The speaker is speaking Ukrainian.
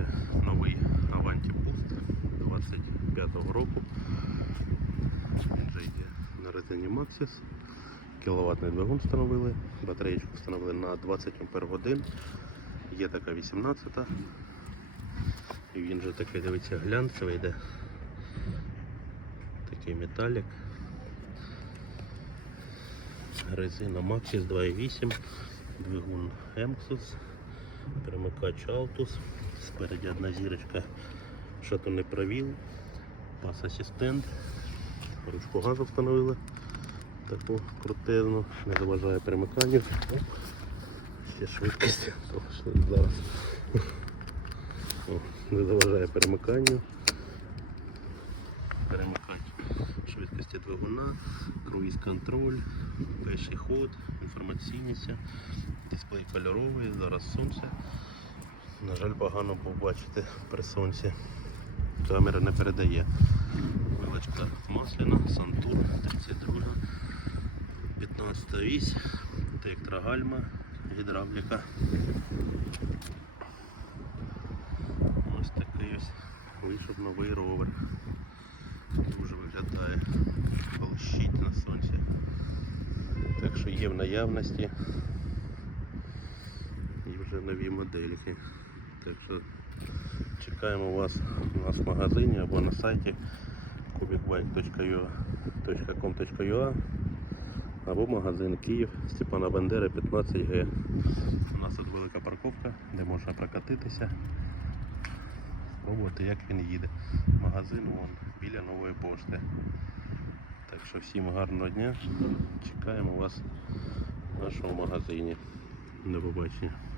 Це новий Avanti Boost 25-го року. Він вже йде на резині Maxis. Кіловатний двигун встановили, батареєчку встановили на 20 ампер годин. Є така 18-та. І він вже такий, дивиться глянцевий йде. Такий металік. Резина Maxis 2.8, двигун Emxus, перемикач Altus спереді одна зірочка, що то не провів, пас асистент, ручку газу встановили, таку крутезну, не заважає перемиканню. Ще швидкість, зараз. О, не заважає перемиканню. Перемикач швидкості двигуна, круїз контроль, перший ход, інформаційність, дисплей кольоровий, зараз сонце. На жаль, погано побачити при сонці. Камера не передає. Вилочка масляна, Сантур 32, 15 вісь, телектрогальма, гідравліка. Ось такий ось вийшов новий ровер. Дуже виглядає, блищить на сонці. Так що є в наявності і вже нові модельки. Так що чекаємо вас у нас в магазині або на сайті kubicbike.com.ua або магазин Київ Степана Бандери 15Г. У нас тут велика парковка, де можна прокатитися, спробувати як він їде. Магазин вон біля нової пошти. Так що всім гарного дня. Чекаємо вас в нашому магазині. До побачення.